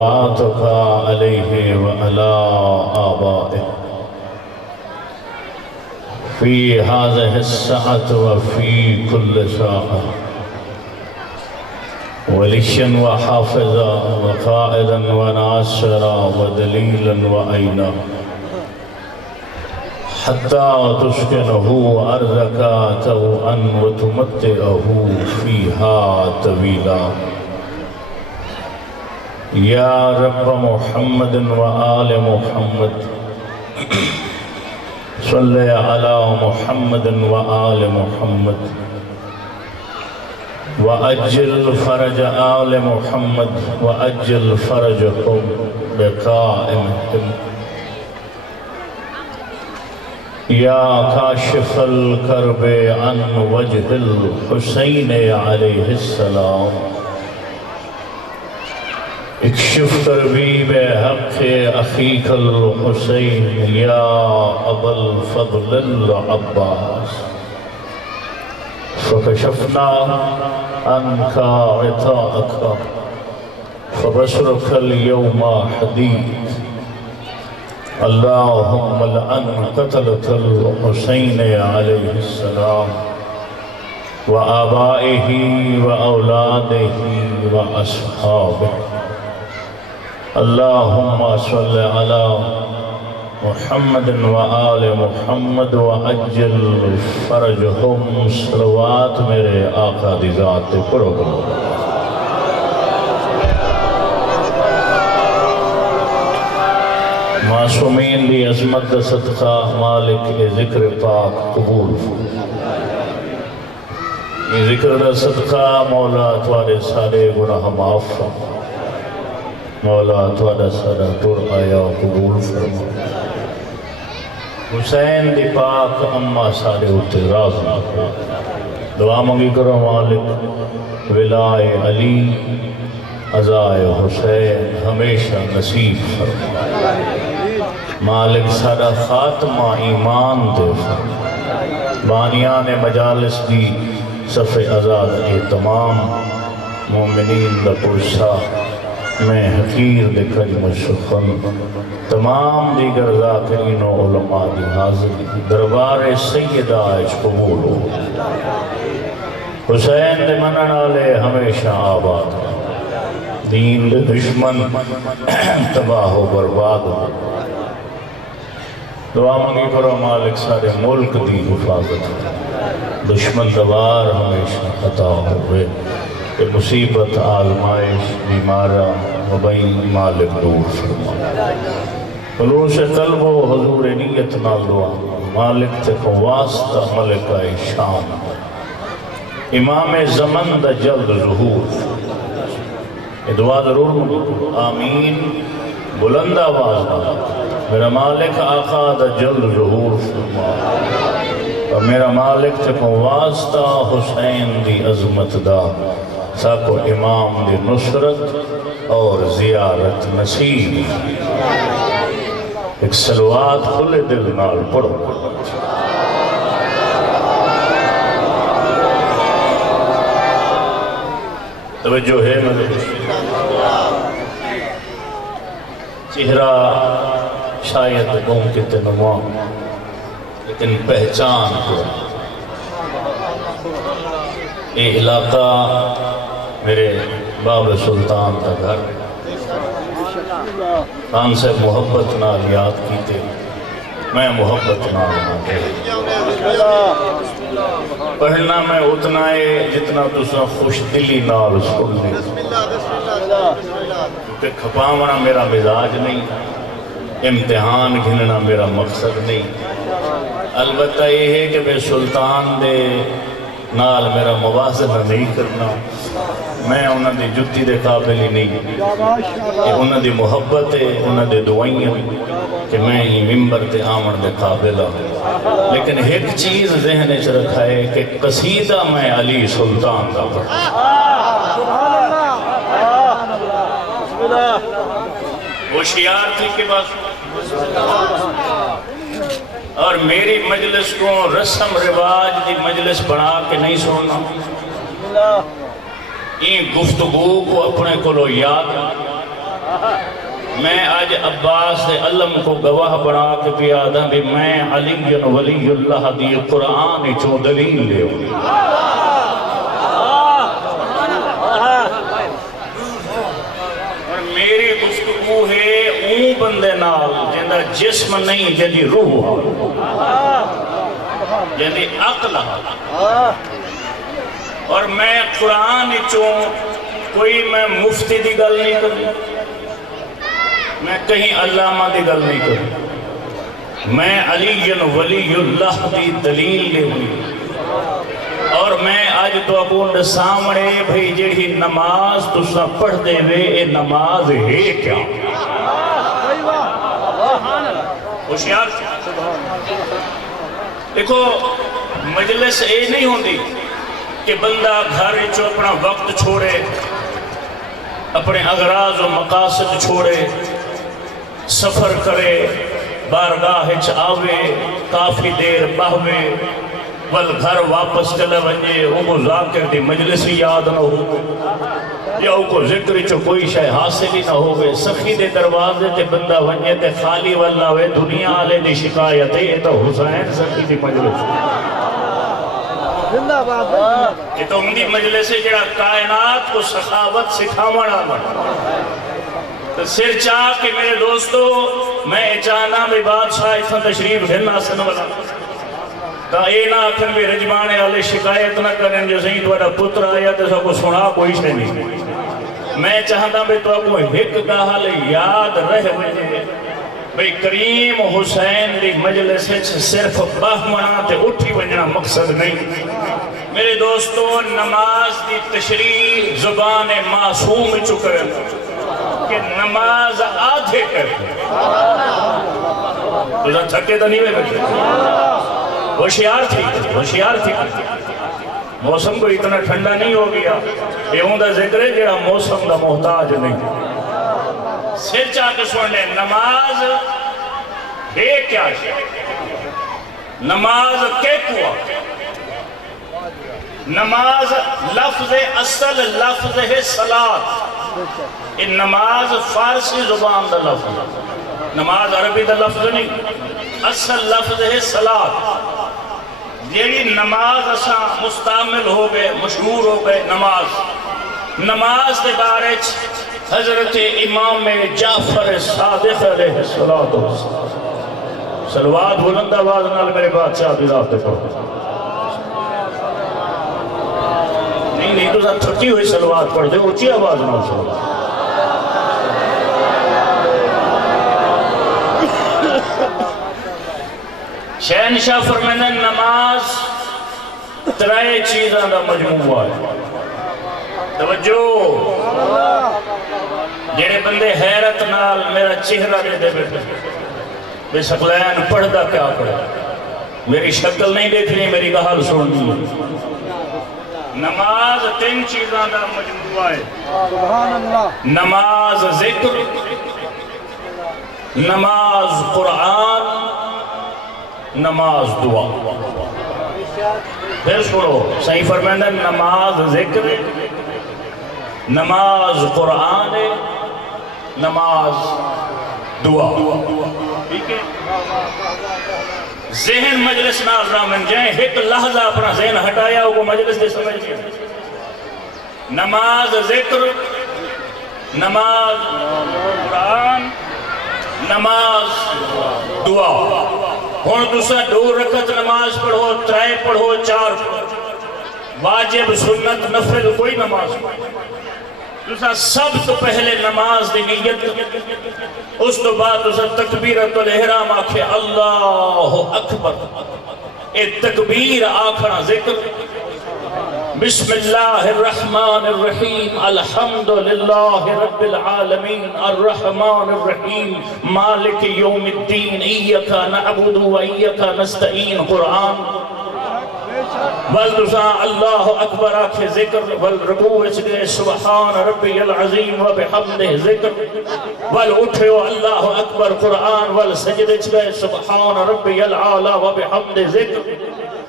صلواتك عليه وعلى آبائه في هذه الساعة وفي كل ساعة وليا وحافظا وقائدا وناصرا ودليلا وعينا حتى تسكنه أرضك توأا وتمتعه فيها طويلا یا رب محمد وآل محمد صلی علی محمد وآل محمد وأجل فرج آل محمد وأجل فرجهم بقائمهم یا کاشف الکرب عن وجه الحسین علیہ السلام اکشف کربیب حق اخیک الحسین یا ابا الفضل العباس فکشفنا عنك عطاءك فبشرك اليوم حديد اللهم لعن قتلة الحسين عليه السلام وآبائه وأولاده وأصحابه اللهم صل على محمد وآل محمد وعجل فرجهم صلوات میرے آقا دی ذات پرو کرو معصومین دی عظمت دا صدقہ مالک کے ذکر پاک قبول یہ ذکر دا صدقہ مولا توارے سارے گناہ معاف مولا توارا سارا ٹور آیا قبول فرما حسین دی پاک اما سارے ہوتے راز دعا مانگی کرو مالک ولائے علی عزائے حسین ہمیشہ نصیب فرما مالک سارا خاتمہ ایمان دے فرما بانیان مجالس دی صفِ ازاد تمام مومنین دا پرسا میں حقیر دے کلمہ شکن تمام دیگر ذاکرین و علماء دی حاضر دربار سیدہ اچ قبول ہو حسین دے منن آلے ہمیشہ آباد دین دے دشمن تباہ و برباد ہو دعا مانگی کرو مالک سارے ملک دی حفاظت دشمن دوار ہمیشہ خطا ہوئے کہ مصیبت آزمائش بیمارہ وبین مالک دور فرما خلوص قلب و حضور نیت نال دعا مالک تے کو واسطہ ملکہ شام امام زمن دا جلد ظہور یہ دعا ضرور مانگو آمین بلند آواز میرا مالک آقا دا جلد ظہور فرما اور میرا مالک تے کو واسطہ حسین دی عظمت دا ساکو امام دی نصرت اور زیارت نصیب ایک سلوات کھلے دل نال پڑھو توجہ ہے چہرہ شاید گم کے تنوع لیکن پہچان کو یہ علاقہ میرے باب سلطان کا گھر خان سے محبت نال یاد کیتے میں محبت نال پڑھنا میں اتنا ہے جتنا تسا خوش دلی نال سن لے کیونکہ کھپاونا میرا مزاج نہیں امتحان گھننا میرا مقصد نہیں البتہ یہ ہے کہ میں سلطان دے نال میرا موازنہ نہیں کرنا میں انہاں دی جتی دے قابل ہی نہیں کہ انہاں دی محبت ہے انہاں دے دعائیں کہ میں ہی ممبر تے آمن دے قابل ہوں لیکن ایک چیز ذہن اچھ رکھا ہے کہ قصیدہ میں علی سلطان کا پڑھا ہوشیار تھی کہ بس اور میری مجلس کو رسم رواج دی مجلس بنا کے نہیں سننا، این گفتگو کو اپنے کو یاد میں آج عباس دے علم کو گواہ بنا کے پیا دا بھی میں علی ولی اللہ دی قرآن چو دلیل لے ہوں اور میری گفتگو ہے اون بندے نال جندہ جسم نہیں جندی روح جندی عقل اور میں قرآن چو کوئی میں مفتی دی گل نہیں کروں میں کہیں علامہ دی گل نہیں کروں میں علی ولی اللہ دی دلیل لے ہوئی اور میں آج تو اپنے سامنے بھئی جڑی نماز تو سب پڑھ دے وے اے نماز ہے کیا ہوشیار دیکھو مجلس اے نہیں ہوندی کہ بندہ گھر چو اپنا وقت چھوڑے اپنے اغراض و مقاصد چھوڑے سفر کرے بارگاہ آوے کافی دیر بہوے ول گھر واپس چلے ونجے وہ ذاکر دی مجلس یاد نہ ہو یا وہ ذکر چو کوئی شے حاصل ہی نہ ہوئے سخی دے دروازے تے بندہ ونجے تے خالی واللہ ہوئے دنیا آلے دی شکایت ہے تو حسین سخی دی مجلس یہ تو ان دی مجلس ہے جڑا کائنات کو سخاوت سکھاونا تو سر چاہ کہ میرے دوستو میں اچانا بھی بادشاہ اتنا تشریف گھرنا سن والا تا اے نہ آکھن بھی رجمانے والے شکایت نہ کریں جو صحیح توڑا پتر آیا تو سب کو سنا کوئی سے نہیں میں چاہتا بھی تو کو ہک گاہل یاد رہ وجے بھئی کریم حسین دی مجلس صرف باہمنا تے اٹھی ونجنا مقصد نہیں میرے دوستو نماز دی تشریح زبان معصوم چکرن کہ نماز آدھے کرتے تو تھکے تو نہیں میں ہوشیار تھی موسم کو اتنا ٹھنڈا نہیں ہو گیا یہ ہوں دا ذکر ہے جڑا موسم دا محتاج نہیں سر چاہ کے سننے نماز ہے کیا ہے نماز کے کوا نماز لفظ اصل لفظ ہے صلاة یہ نماز فارسی زبان دا لفظ نماز عربی دا لفظ نہیں اصل لفظ ہے صلاة جیڑی نماز اسا مستعمل ہو گئے مشہور ہو گئے نماز دے بارے حضرت امام جعفر صادق علیہ السلام صلوات بلند آواز نال میرے بادشاہ بھی ذات پڑھو نہیں تو ساتھ تھکی ہوئی صلوات پڑھ دے اونچی آواز نال صلوات شہنشاہ فرمائنا نماز ترائے چیزاں دا مجموعہ ہے توجہ جیڑے بندے حیرت نال میرا چہرہ دے دے بیٹھے بے شکلین پڑھ دا کیا پڑھا میری شکل نہیں دیکھنی میری گہال سننی نماز تین چیزاں دا مجموعہ ہے نماز ذکر نماز قرآن نماز دعا پھر سنو صحیح فرمائندہ نماز ذکر نماز قرآن نماز دعا ٹھیک ہے ذہن مجلس ناظرہ من جائیں ایک لحظہ اپنا ذہن ہٹایا وہ مجلس دے سمجھ گیا نماز ذکر نماز قرآن نماز دعا ہون دوسرا 2 رکعت نماز پڑھو 3 پڑھو 4 واجب سنت نفل کوئی نماز دوسرا سب تو پہلے نماز دی نیت اس تو بعد دوسرا تکبیرت الاحرام آکھے اللہ اکبر اے تکبیر آکھنا ذکر بسم اللہ الرحمن الرحیم الحمدللہ رب العالمین الرحمن الرحیم مالک یوم الدین ایکا نعبد و ایکا نستعین قرآن والدسا اللہ اکبر آکھے ذکر والرکوع اسکے سبحان ربی العظیم و بحمدہ ذکر والاٹھو اللہ اکبر قرآن والسجد اسکے سبحان ربی العالی و بحمدہ ذکر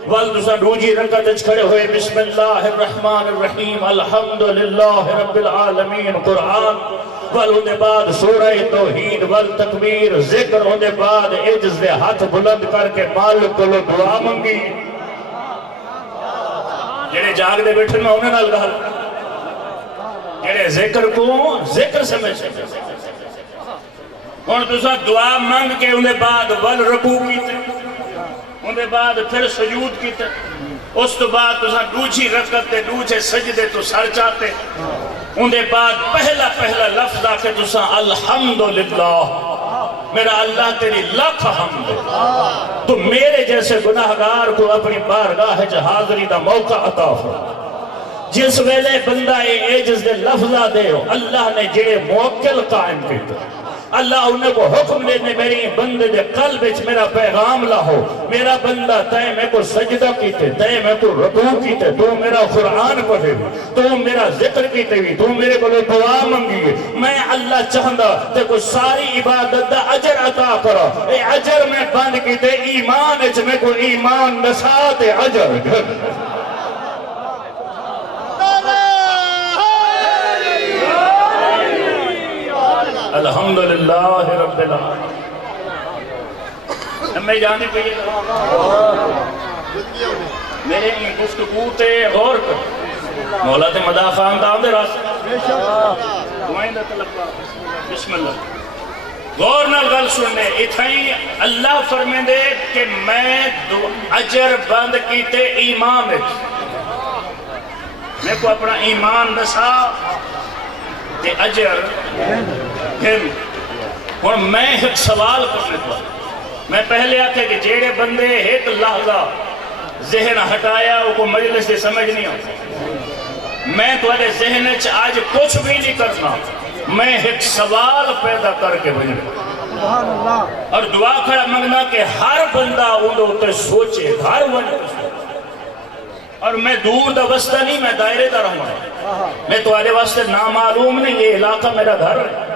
والدسا دوجی رکعت کھڑے ہوئے بسم اللہ الرحمن الرحیم الحمدللہ رب العالمین قرآن ول ہوندے بعد سورہ توحید ول تکبیر ذکر ہوندے بعد عجز دے ہاتھ بلند کر کے مالک کو دعا منگی جڑے جاگ دے بیٹھے میں انہیں نال گل جڑے ذکر کو ذکر سمجھ ہن تساں دعا منگ کے انہیں بعد ول رکوع کیتے انہیں بعد پھر سجود کیتے اس تو بعد تساں دوجھی رکعت تے دوجھے سجدے تو سر چاہتے انہیں بعد پہلا لفظ آ کے تساں الحمدللہ میرا اللہ تیری لاکھ حمد ہے تو میرے جیسے گناہگار کو اپنی بارگاہ حاضری دا موقع عطا فرما جس ویلے بندہ عجز دے لفظہ دے ہو اللہ نے جڑے موکل قائم کیتے اللہ انہیں کو حکم دینے میری بندے دے قلب وچ میرا پیغام لاہو میرا بندہ تے میں کو سجدہ کیتے تے میں کو رکوع کیتے تو میرا قرآن پڑھے تو میرا ذکر کیتے ہوئی تو میرے کو دعا منگی میں اللہ چاہندا تے کو ساری عبادت دا اجر عطا کرو اے اجر میں بند کیتے ایمان وچ میں کو ایمان نسات اجر الحمدللہ رب العالمین ہمیں جانے پہ میرے ان گفتگو تے غور کر مولا تے مدہ خاندان دے راستے دعائیں دا طلبہ بسم اللہ غور نہ گل سننے اتھائی اللہ فرمے دے کہ میں اجر بند کیتے ایمان میں کو اپنا ایمان نسا تے اجر اور میں ایک سوال کرنے کو میں پہلے آتے کہ جیڑے بندے ایک لحظہ ذہن ہٹایا وہ کو مجلس سے سمجھ نہیں آتا میں تو اے ذہن آج کچھ بھی نہیں کرنا میں ایک سوال پیدا کر کے بجنے اور دعا کھڑا منگنا کہ ہر بندہ انہوں تے سوچے ہر بندہ اور میں دور دا وسطہ نہیں میں دائرے دا رہا میں تو آرے واسطے نامعلوم نہیں یہ علاقہ میرا گھر ہے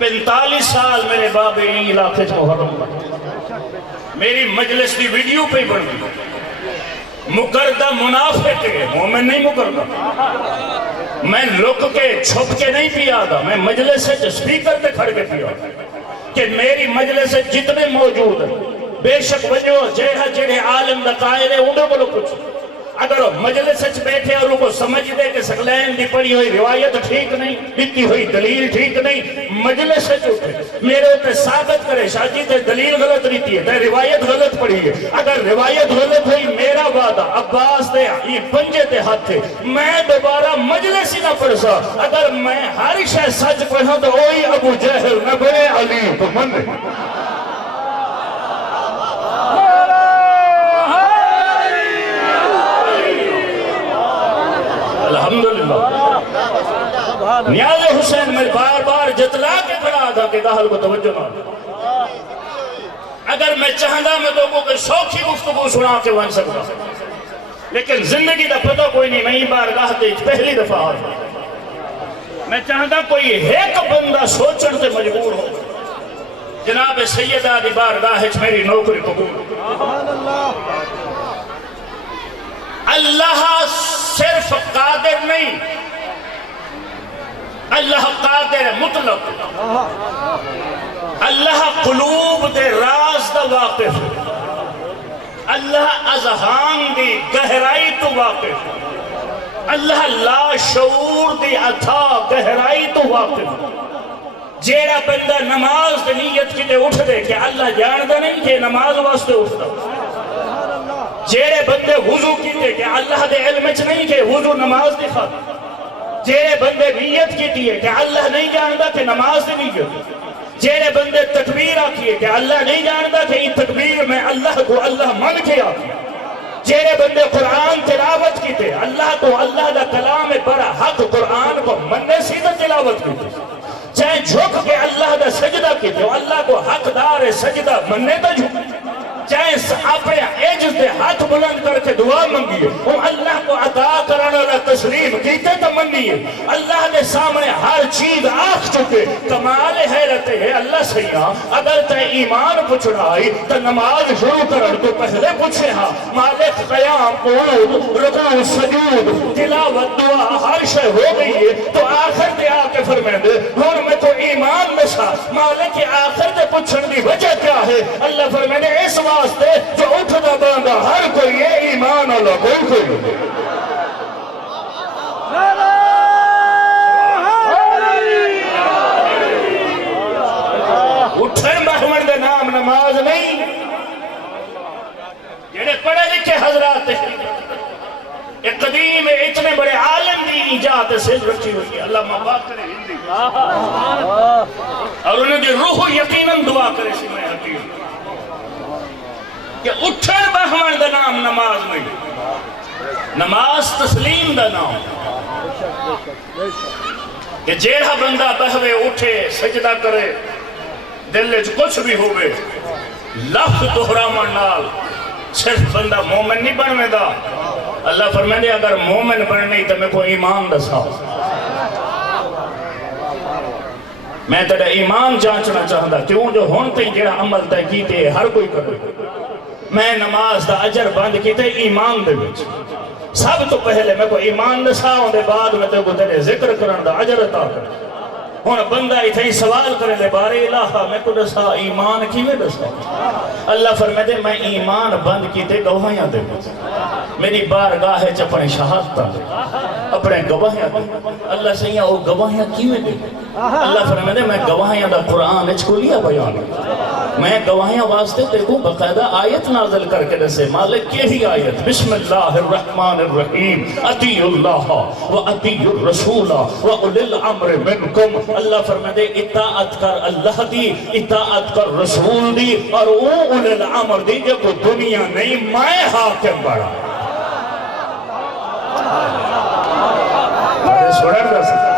45 سال میرے باب این علاقے سے محرم بنا میری مجلس دی ویڈیو پہ ہی بڑھ گئی مکردہ منافق ہے مومن نہیں مکردہ میں لک کے چھپ کے نہیں پیا دا میں مجلس سے سپیکر تے کھڑ کے پیا کہ میری مجلس سے جتنے موجود ہیں بے شک وجہ جیڑے عالم دا قائل ہے انہوں کو کچھ اگر مجلس سچ بیٹھے اور ان کو سمجھ دے کہ سکلین دی پڑی ہوئی روایت ٹھیک نہیں دیتی ہوئی دلیل ٹھیک نہیں مجلس سچ اٹھے میرے ہوتے ثابت کرے شاہدی تے دلیل غلط رہتی ہے تے روایت غلط پڑی ہے اگر روایت غلط ہوئی میرا وعدہ عباس دے یہ پنجے تے ہاتھ تھے میں دوبارہ مجلس ہی نہ پڑھ سا اگر میں ہر شے سچ پڑھا تو وہی ابو جہل نہ بڑے علی تو من الحمدللہ نیاز حسین میں بار بار جتلا کے کھڑا تھا کہ داخل کو توجہ نہ اگر میں چاہتا میں تو کوئی شوقی گفتگو سنا کے بن سکتا لیکن زندگی دا پتہ کوئی نہیں میں بارگاہ دے پہلی دفعہ آتا میں چاہتا کوئی ایک بندہ سوچن سے مجبور ہو جناب سیدہ دی بارگاہ میری نوکری قبول اللہ صرف قادر نہیں اللہ قادر مطلق اللہ قلوب دے راز دا واقف اللہ اذہان دی گہرائی تو واقف اللہ لا شعور دی عطا گہرائی تو واقف جیڑا بندہ نماز دی نیت کی دے اٹھ دے کہ اللہ جاندہ نہیں کہ نماز واسطے اٹھتا جیڑے بندے وضو کیتے کہ اللہ دے علم چ نہیں کہ وضو نماز دی خاطر جیڑے بندے نیت کیتی ہے کہ اللہ نہیں جاندا کہ نماز دی نیت جیڑے بندے تکبیر آکھیے کہ اللہ نہیں جاندا کہ یہ تکبیر میں اللہ کو اللہ من کے آکھیے جیڑے بندے قرآن تلاوت کیتے اللہ کو اللہ دا کلام بڑا حق قرآن کو مننے سیدھا تلاوت کیتے چاہے جھک کے اللہ دا سجدہ کیتے اللہ کو حق دار سجدہ مننے تا جھک جیسے اپنے عجز دے ہاتھ بلند کر کے دعا منگیے وہ اللہ کو عطا کرنے والا تسلیم کیتے تو منگیے اللہ نے سامنے ہر چیز آکھ چکے کمال حیرت ہے اللہ سیاں اگر تے ایمان پچھڑائی تو نماز شروع کرن تو پہلے پوچھے ہاں مالک قیام قعود رکوع سجود تلاوت دعا ہر شے ہو گئی ہے تو آخر دے آکے فرمائیں دے اور میں تو ایمان نشا مالک آخر دے پوچھن دی وجہ کیا ہے اللہ فرمائیں دے اس واسطے جو اٹھنا باندھا ہر کوئی ہے ایمان اللہ کوئی نہیں اٹھن محمد دے نام نماز نہیں جنہیں پڑھے لکھے حضرات ایک قدیم اتنے بڑے عالم دی ایجاد سے رکھی ہوئی اللہ مبارک کرے ہندی اور انہیں دی روح یقیناً دعا کرے سی میں حقیق کہ اٹھن بہمن دا نام نماز نہیں نماز تسلیم دا نام کہ جیڑا بندہ بہوے اٹھے سجدہ کرے دل کچھ بھی ہوئے لفظ دہرامن نال صرف بندہ مومن نہیں بنوے دا اللہ فرمائے دے اگر مومن بننے تو میں کو ایمان دسا میں تیرا ایمان جانچنا چاہتا کیوں جو ہونتے جیڑا عمل تے کیتے ہر کوئی کرے میں نماز دا اجر بند کیتے ایمان دے بچ سب تو پہلے میں کو ایمان دسا ہوں دے بعد میں کو تیرے ذکر کرن دا اجر عطا کر ہون بندہ اتھائی سوال کرے لے بارے الہا میں کو دسا ایمان کی میں دسا اللہ فرمائے دے میں ایمان بند کیتے گواہیاں دے میری بارگاہ ہے اپنے شہادتہ اپنے گواہیاں دے اللہ سیاں وہ گواہیاں کیویں دے اللہ فرمائے دے میں گواہیاں دا قرآن اچھو لیا بیان میں گواہیاں واسطے دیکھوں بقیدہ آیت نازل کر کے دسے مالک کی ہی آیت بسم اللہ الرحمن الرحیم اطیع اللہ و اطیع الرسول و اولی الامر منکم اللہ فرمائے دے اطاعت کر اللہ دی اطاعت کر رسول دی اور اولی الامر دی کہ کوئی دنیا نہیں میں حاکم بڑا سوڑر دا سکتا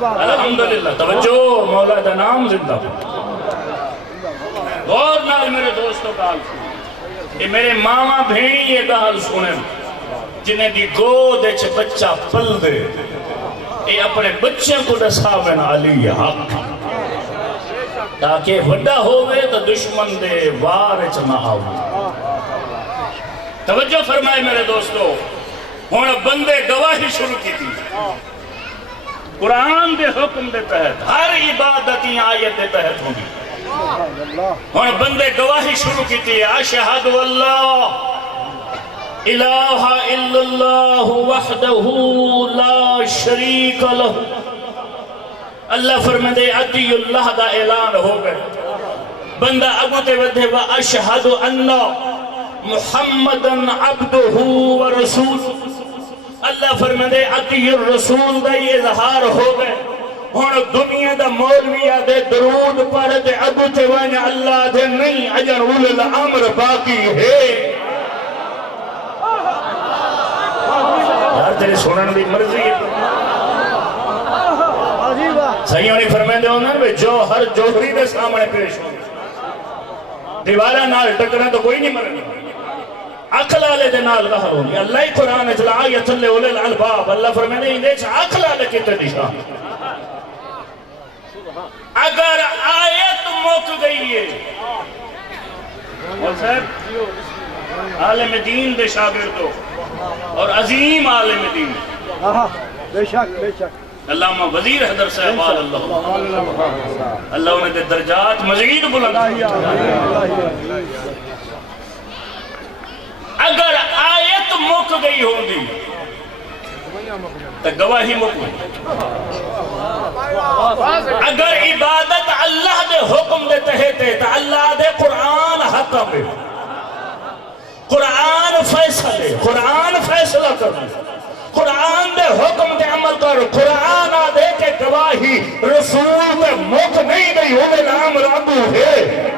الحمدللہ توجہ مولا دا نام زندہ غور نال میرے دوستوں کا حال یہ میرے ماما بھینی یہ گال سنیں جنہیں دی گود اچھ بچہ پل دے یہ اپنے بچے کو دساوین علی حق تاکہ وڈا ہوئے تو دشمن دے وار اچھ نہ آؤ توجہ فرمائے میرے دوستوں ہون بندے گواہی شروع کی تھی قرآن دے حکم دے تحت ہر عبادتی آیت دے تحت ہوگی ہون بندے گواہی شروع کی تھی اشہد اللہ الہ الا اللہ وحدہ لا شریک لہ اللہ فرمائے دے اطیع اللہ دا اعلان ہو گئے بندہ اگوتے ودھے و اشہد انہ محمدن عبدہ و رسول اللہ فرمائے دے اطیع الرسول دا یہ اظہار ہو گئے ہون دنیا دا مولویہ دے درود پر دے اگوتے وانی اللہ دے نہیں اجر اولی الامر باقی ہے یار تیرے سنن دی مرضی ہے صحیح ہونی فرمائے دے ہونا جو ہر جوہری دے سامنے پیش ہوں دیوارہ نال ٹکرنا تو کوئی نہیں مرنے عقل آلے دے نال رہا ہوں اللہ ہی قرآن اجلا آیت اللہ اولی الالباب اللہ فرمائے دے اندے عقل آلے کی تدیشان اگر آیت موک گئی ہے اور صاحب عالم دین دے شاگردوں اور عظیم عالم دین بے شک بے شک علامہ وزیر حیدر صاحب اللہ انہیں دے درجات مزید بلند اگر آیت مک گئی ہوندی تو گواہی مک گئی اگر عبادت اللہ دے حکم دے تحتے تو اللہ دے قرآن حکم ہے قرآن فیصلہ کر قرآن دے حکم دے عمل کر قرآن دے کے گواہی رسول دے مک نہیں گئی ہوئے نام رابو ہے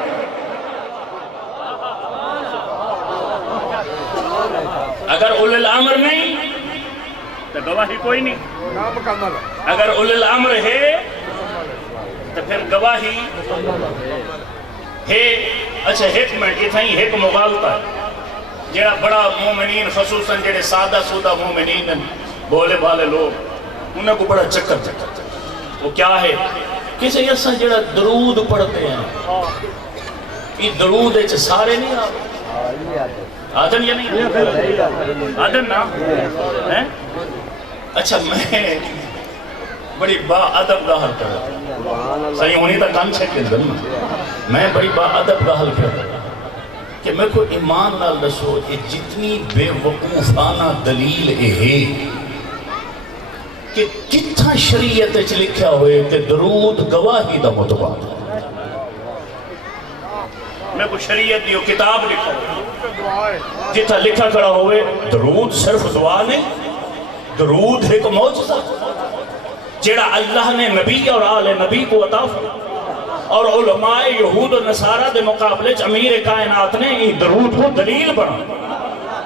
اگر اولی الامر نہیں تو گواہی کوئی نہیں اگر اولی الامر ہے تو پھر گواہی ہے اچھا ایک منٹ یہ تھیں ایک مغالطہ ہے جڑا بڑا مومنین خصوصاً جڑے سادہ سودہ مومنین بولے بھالے لوگ انہیں کو بڑا چکر وہ کیا ہے کسی ایسا جڑا درود پڑھتے ہیں یہ درود ایچ سارے نہیں آدن یا نہیں آدن نا اچھا میں بڑی با ادب گاہل کر رہا صحیح ہونی تا کان چھے کے ذلم میں بڑی با ادب گاہل کر رہا کہ میں کو ایمان نال دسو یہ جتنی بے وقوفانہ دلیل ہے کہ کتھا شریعت اچھ لکھا ہوئے کہ درود گواہی دا متباد میں کو شریعت دیو کتاب لکھا ہوئے جتھا لکھا کرا ہوئے درود صرف دعا نہیں درود ہے کو موجزہ جڑا اللہ نے نبی اور آل نبی کو عطا فرمایا اور علماء یہود و نصارہ دے مقابلے امیر کائنات نے یہ درود کو دلیل بنا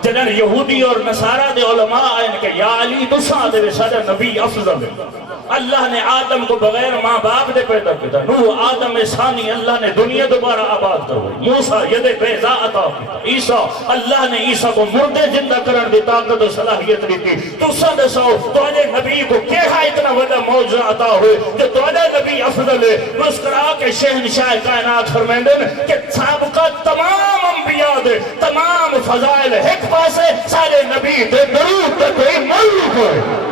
جنہاں یہودی اور نصارہ دے علماء آئین کہ یا علی دساں دے سادہ نبی افضل ہے اللہ نے آدم کو بغیر ماں باپ دے پیدا کیا نوح آدم ثانی اللہ نے دنیا دوبارہ آباد کروئی موسیٰ ید بیضا عطا کیا عیسیٰ اللہ نے عیسیٰ کو مردے زندہ کرن دی طاقت و صلاحیت دی تو سد سو تو آجے نبی کو کیہا اتنا وڈا موجزہ عطا ہوئے جو تو آجے نبی افضل ہے مسکرا کے شہنشاہ کائنات فرمیندن کہ سابقہ تمام انبیاء دے تمام فضائل ایک پاسے سارے نبی دے درود دے کوئی ملک ہوئے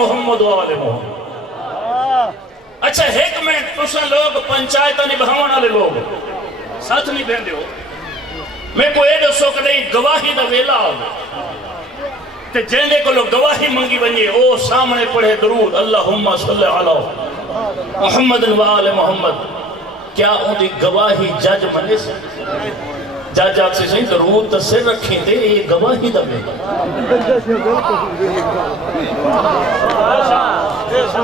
محمد و آل محمد اچھا ایک میں تسا لوگ پنچایتہ نبھاؤن والے لوگ ساتھ نہیں بہن ہو میں کو اے دسو کہ نہیں گواہی دا ویلا آگا تے جیندے کو لوگ گواہی منگی بنجے او سامنے پڑھے درود اللہم صلی علی محمد و آل محمد کیا ان دی گواہی جج منے سے جج آپ سے صحیح درود تصر رکھیں دے یہ گواہی دا ویلا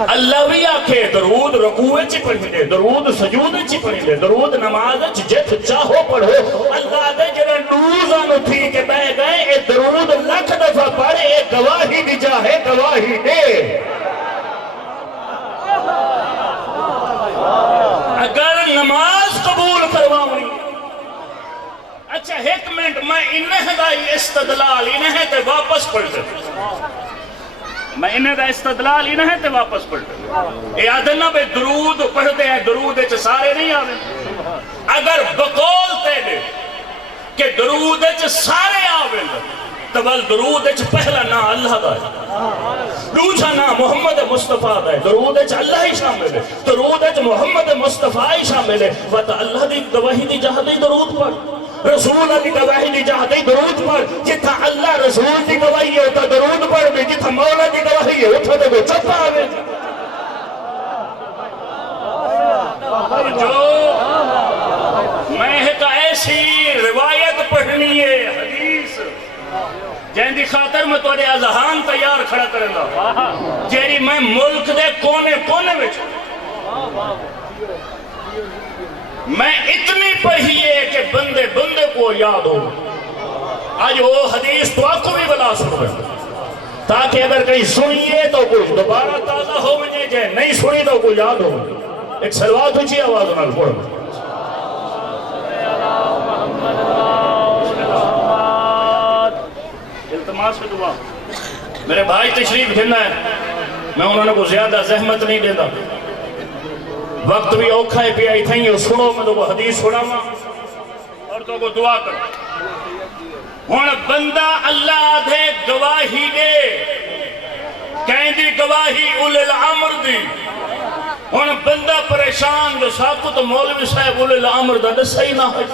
اللہ بھی آکھے درود رکوع چی پڑھیں دے درود سجود چی پڑھیں دے درود نماز چی جت چاہو پڑھو اللہ دے جنہ نوزان تھی کہ بہ گئے اے درود لکھ دفعہ پڑھے اے گواہی دی جاہے گواہی دے اگر نماز قبول کرواؤں اچھا ایک منٹ میں انہیں دا استدلال انہیں تے واپس پڑھتے میں انہیں دا استدلال انہیں تے واپس پڑھتے اے آدھنا بے درود پڑھتے ہیں درود اچھ سارے نہیں آوے اگر بقول تے دے کہ درود اچھ سارے آوے تو بل درود اچھ پہلا نا اللہ دا ہے دوسرا نا محمد مصطفیٰ دا ہے درود اچھ اللہ ہی شامل ہے درود اچھ محمد مصطفیٰ ہی شامل ہے وطا اللہ دی گواہی دی جہاں دی درود پڑھ رسول دی گواہی دی جہاں درود پڑھ جتھا اللہ رسول دی گواہی ہے اتھا درود پڑھ میں جتھا مولا دی گواہی ہے اتھا دے چپا آوے جو میں ایک ایسی روایت پڑھنی ہے حدیث جہاں دی خاطر میں توڑے اذہان تیار کھڑا کریں گا جیری میں ملک دے کونے کونے میں میں اتنی پڑھیے کہ بندے بندے کو یاد ہو آج وہ حدیث تو آپ کو بھی بلا سکتے تاکہ اگر کہیں سنیے تو کچھ دوبارہ تازہ ہو مجھے جائے نہیں سنی تو کوئی یاد ہو ایک سلوات اچھی آواز انہا پڑھ التماس کی دعا میرے بھائی تشریف گھننا ہے میں انہوں نے کو زیادہ زحمت نہیں دیتا وقت بھی اوکھا ہے پی آئی تھیں سنو میں تو کو حدیث سنا ماں اور تو کو دعا کرو ہون بندہ اللہ آدھے گواہی دے کہیں دی گواہی اولی العمر دی ہون بندہ پریشان جو ساکو تو مولوی صاحب اولی العمر دا صحیح نہ ہے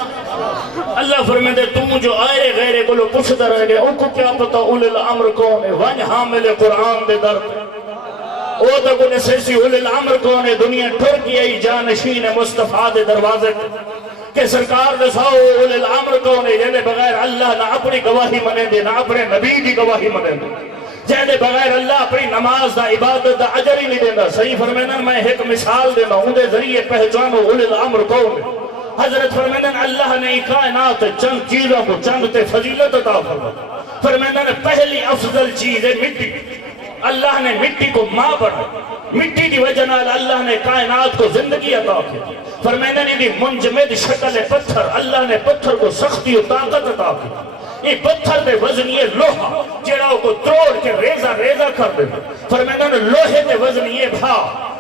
اللہ فرمائے دے تم جو آئے غیرے کو لو پوچھتا رہ گئے ان کو کیا پتا اولی العمر کون ہے ونج حامل قرآن دے در پہ او تا کو نسیسی اولی العمر کون ہے دنیا ٹھرکی ای جانشین مصطفیٰ دے دروازے کہ سرکار دساؤ اولی العمر کون ہے جنہیں بغیر اللہ نہ اپنی گواہی منے دے نہ اپنے نبی کی گواہی منے دے جہدے بغیر اللہ اپنی نماز دا عبادت دا عجر ہی نہیں دینا. صحیح فرمینا میں ایک مثال دینا ہوں دے ذریعے پہچانو اولی الامر کون ہے. حضرت فرمینا اللہ نے کائنات چند چیزوں کو چند تے فضیلت عطا فرمایا. فرمینا پہلی افضل چیز ہے مٹی. اللہ نے مٹی کو ماں بنا. مٹی دی وجہ نال اللہ نے کائنات کو زندگی عطا کی. فرمینا دی منجمد شکل پتھر, اللہ نے پتھر کو سختی و طاقت عطا کی. یہ پتھر دے وزنیے لوہا جیڑاؤ کو توڑ کے ریزہ ریزہ کر دے. فرمینا لوہے دے وزنیے بھا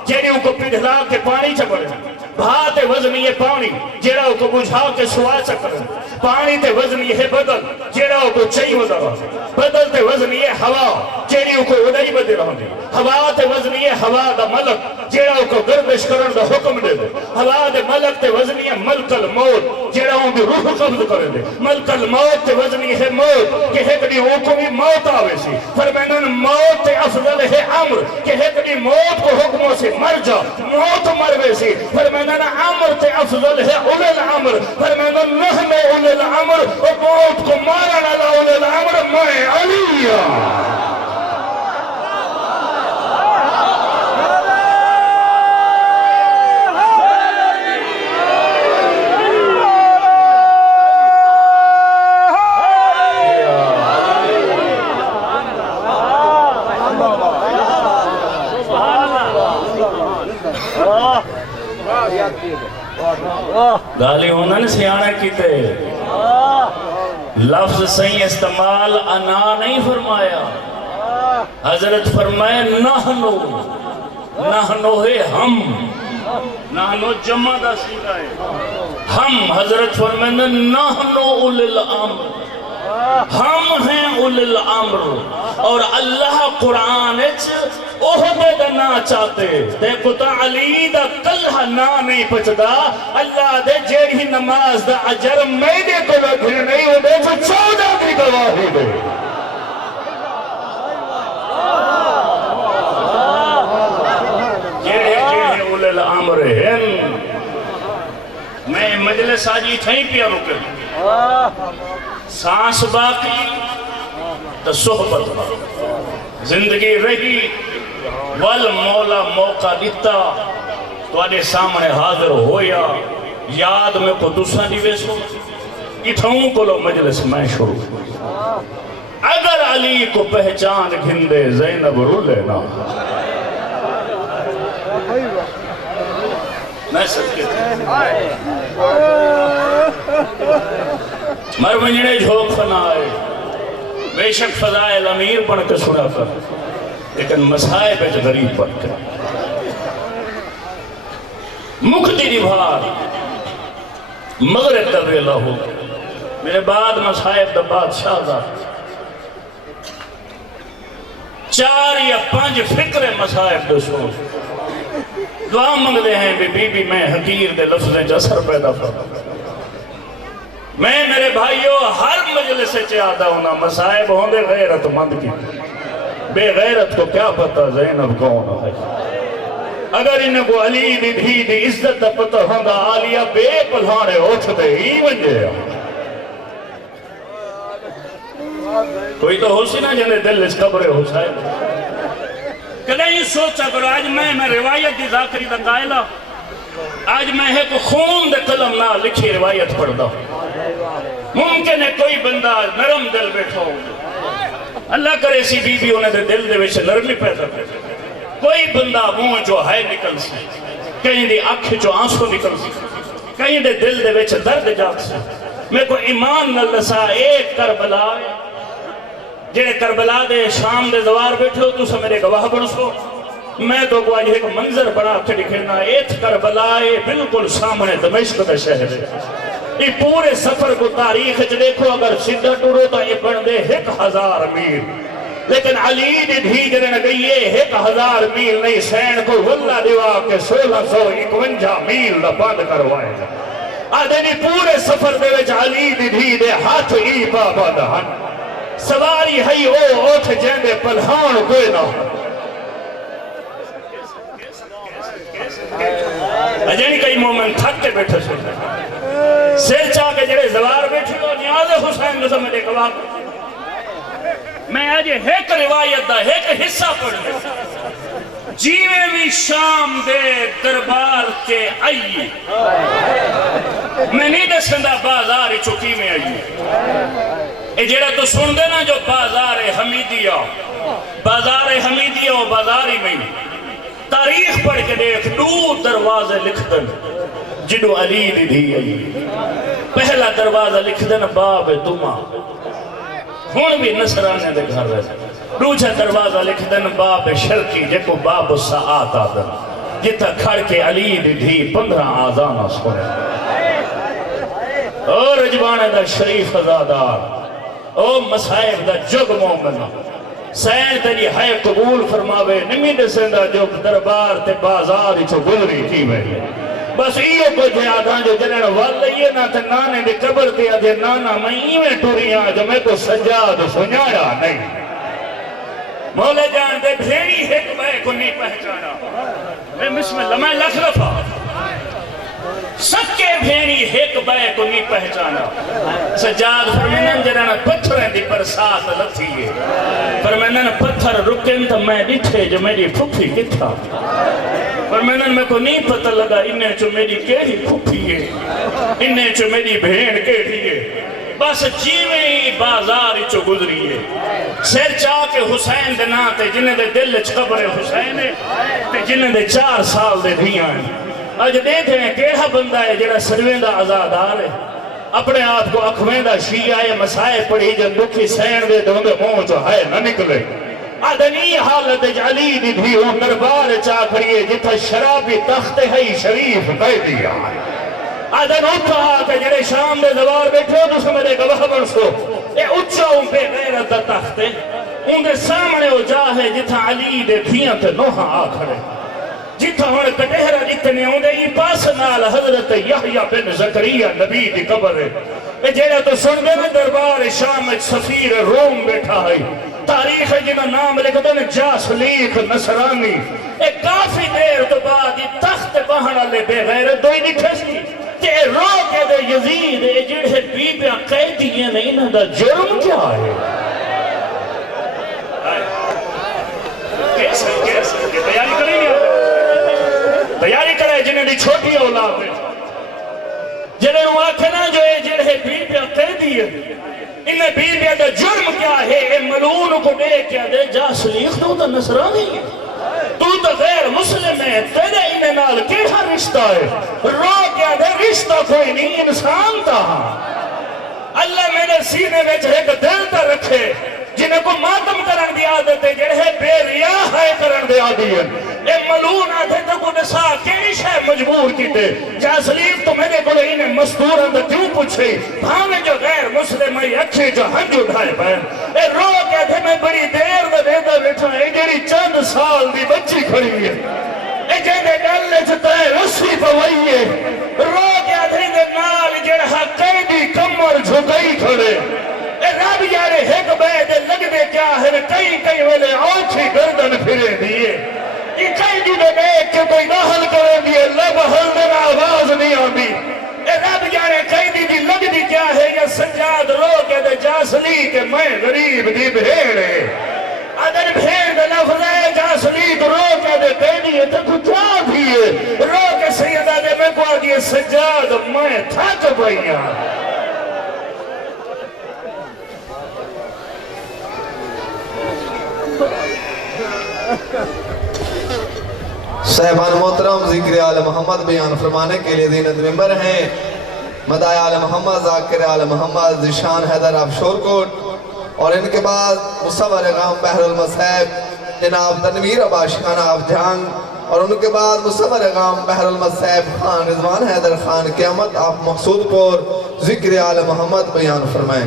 جیڑاؤ کو پگھلا کے پانی چپڑ دے. بھا تے وزنیے پانی جیڑاؤ کو بجھا کے سوا چکر دے. پانی تے وزنیے بدل جیڑاؤ کو چاہی ہو دوا. بدل تے وزنیے ہوا جیڑاؤ کو اڑائی بدے رہا دے. ہوا تے وزنیے ہوا دا ملک جیڑاؤ کو گردش کرن دا حکم دے دے. ہوا دے ملک تے وزنیے ملک الموت جیڑاؤ دی روح قبض کر دے. ملک الموت تے وزنیے ہے موت کہ ایک دی حکمی موت آوے سی. فرمینن موت تے افضل ہے عمر کہ ایک دی موت کو حکموں سے مر جا موت مروے سی. فرمینن عمر تے افضل ہے اولی العمر. فرمینن نحن اولی العمر و موت کو مارن علی اولی العمر میں علیہ. گالی ہونا سیانے کیتے لفظ صحیح استعمال انا نہیں فرمایا. حضرت فرمایا نحنو. نحنو ہے ہم. نحنو جمع دا سیغہ ہے ہم. حضرت فرمایا نحنو اولی الامر. ہم ہیں اولی الامر. اور اللہ قرآن احدے دا نا چاہتے دیکھو تا علی دا کلہ نا نہیں پچھدا. اللہ دے جیڑی نماز دا عجر میں دے کو لگھنے نہیں ہو دے جو 14 کی گواہی دے. جیڑے اولی الامر ہیں. میں مجلس آجی تھیں پیا رکے سانس باقی تو صحبت زندگی رہی ول مولا موقع دیتا تو آدھے سامنے حاضر ہویا. یاد میں کو دوسرا دیوے سو اتھاؤں کو لو مجلس میں شروع. اگر علی کو پہچان گھندے زینب رولے نا میں سکتے تھے مرمجنے جھوک فنا آئے. بے شک فضائل امیر پڑھ کے سنا کر لیکن مسائب اچھ غریب پڑھ کر مکتی نبھار مغرب دبے اللہ ہو. میرے بعد مسائب دا بادشاہ دا 4 یا 5 فکر مسائب دا سو دعا منگلے ہیں بی بی میں حقیر دے لفظیں جسر پیدا فرما. میں میرے بھائیوں ہر مجلس سے چاہتا ہونا مسائب ہوں دے غیرت مند کی. بے غیرت کو کیا پتا زینب کون ہے. اگر انہیں کو علی دی دھی دی عزت دا پتا ہوں دا آلیہ بے پلھانے اٹھ دے ہی منجے. کوئی تو ہو سی نا جنہیں دل اس قبر ہو سائے. کدھے ہی سوچا کرو آج میں روایت دی ذاکری دا قائلہ آج میں ایک خون دے قلم نہ لکھی روایت پڑھتا ہوں. ممکن ہے کوئی بندہ نرم دل بیٹھا ہو. اللہ کرے سی بی بی انہیں دے دل دے ویچے نرمی پیدا کرے. کوئی بندہ منہ جو ہے نکل سی کہیں دی آنکھ جو آنسو نکل سی کہیں دے دل دے ویچے درد جاک سی. میں کو ایمان نہ لسا ایک کربلا جنہیں کربلا دے شام دے دوار بیٹھے ہو تو سا میرے گواہ برسو. میں تو کو آج ایک منظر بڑا کے دکھنا ایک کربلا بالکل سامنے دمشق دے شہر ہے. یہ پورے سفر کو تاریخ دیکھو اگر سدھا ٹورو تو یہ بن دے 1000 میل. لیکن علی دی دھی جنہیں گئی یہ 1000 میل نہیں سین کو واللہ دیوا کے 1651 میل دا بند کروائے گا. آدھے پورے سفر دے وچ علی دی دھی دے ہاتھ ای بابا دہن سواری ہے او اوٹھ جیندے پلہان کوئی نہ ہو. اجنی کئی مومن تھک کے بیٹھے سے سر چاہ کے جڑے زوار بیٹھے ہو نیاز حسین نظم دے گواہ میں آج ایک روایت دا ایک حصہ پڑھنے جیویں بھی شام دے دربار کے آئیے میں نہیں دسندہ بازار چکی میں آئیے اے جیڑا تو سن دینا جو بازار حمیدیہ و بازاری میں تاریخ پڑھ کے دیکھ دو دروازے لکھ دن جنو علی دی دی آئی پہلا دروازہ لکھ دن باب دمہ ہون بھی نصرانے دے گھر رہے دوجھا دروازہ لکھ دن باب شرقی جے کو باب ساعت آدن جتا کھڑ کے علی دی دی 15 آزانہ سنے اور رجبانے دا شریف ازادار او مسائب دا جگ مومن سین تیری ہے قبول فرماوے نمی دسندہ جو دربار تے بازار چو گزری کی بیٹھے بس ایو کو جہادان جو جنہاں واللہ نا تے نانے دے قبر تے آدھے نانا میں ایویں ٹوریاں جو میں کو سجاد سنیایا نہیں مولا جان دے بھیڑی حکمہ کو نہیں پہچانا اے بسم اللہ میں لکھ لفا سکے بھیڑی حکمہ کو نہیں پہچانا سجاد فرمینن جنہاں پتھریں دی برسات لتھی ہے فرمینن پتھر رکن تو میں ڈٹھے جو میری پھپھی کتھا فرمینن میں کو نہیں پتہ لگا انہیں چو میری کیڑی پھپھی ہے انہیں چو میری بھیڑ کیڑی ہے بس جیویں ہی بازار چو گزری ہے سر چاہ کے حسین دے ناتے جنہیں دے دل قبر حسین ہے تے جنہیں دے 4 سال دے دھیاں ہیں آج دیکھتے ہیں کیڑا بندہ ہے جنہیں سرویں دا آزادار ہے اپنے آپ کو اکھویں دا شیعہ مسائے پڑھی جن دکھی سین دے دوں دے مون چو ہے نہ نکلے آدنی حالت علی دی بھی وہ دربار چاہ کریے جتھا شرابی تخت ہے شریف کہہ دیا آدن اٹھا کہ جنہیں شام دے دوار بیٹھے ہو تو سے میرے گواہ برسو اے اچھا ان پہ غیرت دا تخت ہے ان دے سامنے ہو جاہے جتھا علی دے دھیاں تے نوہاں آکھڑے جتھا ہون کٹہرہ جتنے ہوں دے یہ پاس نال حضرت یحییٰ بن زکریہ نبی دی قبر ہے اے جیڑا تو سن دے میں دربار شام ایک سفیر روم بیٹھا ہے تاریخ جنہ نام لکھتے ہیں جاسلیق نصرانی ایک کافی دیر تو بعد یہ تخت بہنا لے بے غیرت دوئی نہیں کھسی کہ رو کے دے یزید اے جڑے بی بیاں قیدی ہیں نہیں نہ دا جرم کیا ہے کیسے تیاری کریں گے تیاری کریں جنہیں دی چھوٹی اولاد ہے جنہیں وہ آکھنا جو اے جڑے بی بیاں قیدی ہیں انہیں بی بیاں دا جرم کیا ہے اے ملون کو دے کیا دے جاسلیق تو دا نصرانی ہے تو تو غیر مسلم ہے تیرے انہیں نال کیڑا رشتہ ہے رو کیا دے رشتہ کوئی نہیں انسان تا اللہ میں نے سینے میں ایک دل تا رکھے جنہیں کو ماتم کرن دی عادت ہے جنہیں بے ریاح ہے کرن دی عادت اے ملون آدھے تو کو نسا کیڑی شے مجبور کی دے جاسلیق تو میرے کو انہیں مستور اندر کیوں پوچھے بھانے جو غیر مسلم ہے اکھے جو ہنج اٹھائے بہن اے رو کیا دے میں بڑی دیر دا دیتا بیٹھا اے جڑی چند سال دی بچی کھڑی ہے اے جیدے ڈالنے چھتا ہے رسی پوائیے رو کیا دے نال جڑا قیدی کمر جھکائی کھڑے اے رب یارے ایک بیدے لگ دے کیا ہے کئی ویلے آنچھی گردن پھرے دیئے یہ قیدی نے دیکھ کے کوئی نحل کرے دیئے لب حل دینا آواز نہیں آمی اے رب یارے قیدی دی لگ دی کیا ہے یہ سجاد رو کے دے جاسلی کے میں غریب دی بھیڑے ادھر بھیڑ دے لفظ ہے جاسلی کو رو کے دے قیدی ہے تو کیا دیئے رو کے سیدہ دے میں کو آگئے سجاد میں تھک بھئیاں صاحبان محترم ذکر آل محمد بیان فرمانے کے لئے زینت ممبر ہیں مدعی آل محمد ذاکر آل محمد ذیشان حیدر افشور کوٹ اور ان کے بعد مصور غام بحر المصحب جناب تنویر عباس خان آف جہانگ اور ان کے بعد مصور غام بحر المصحب خان رضوان حیدر خان قیامت آف مقصود پور ذکر آل محمد بیان فرمائیں